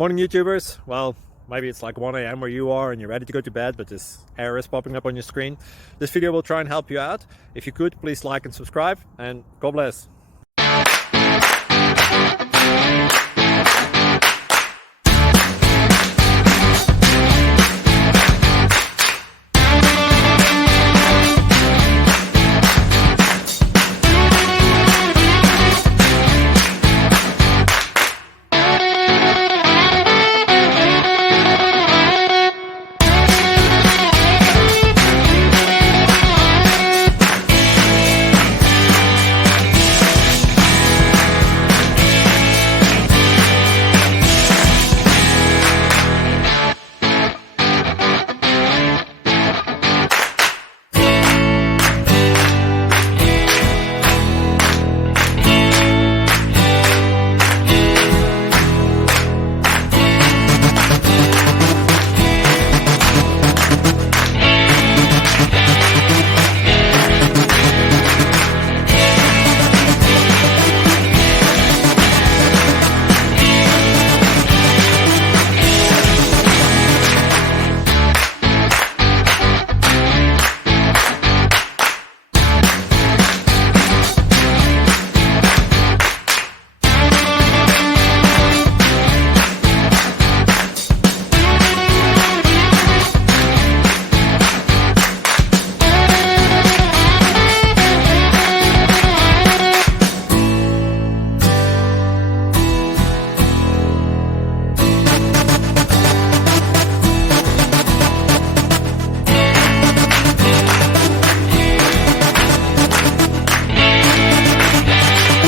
Morning YouTubers. Well, maybe it's like 1 a.m. where you are and you're ready to go to bed, but this error is popping up on your screen. This video will try and help you out. If you could, please like and subscribe, and God bless.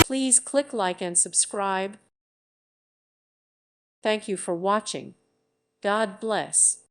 Please click like and subscribe. Thank you for watching. God bless.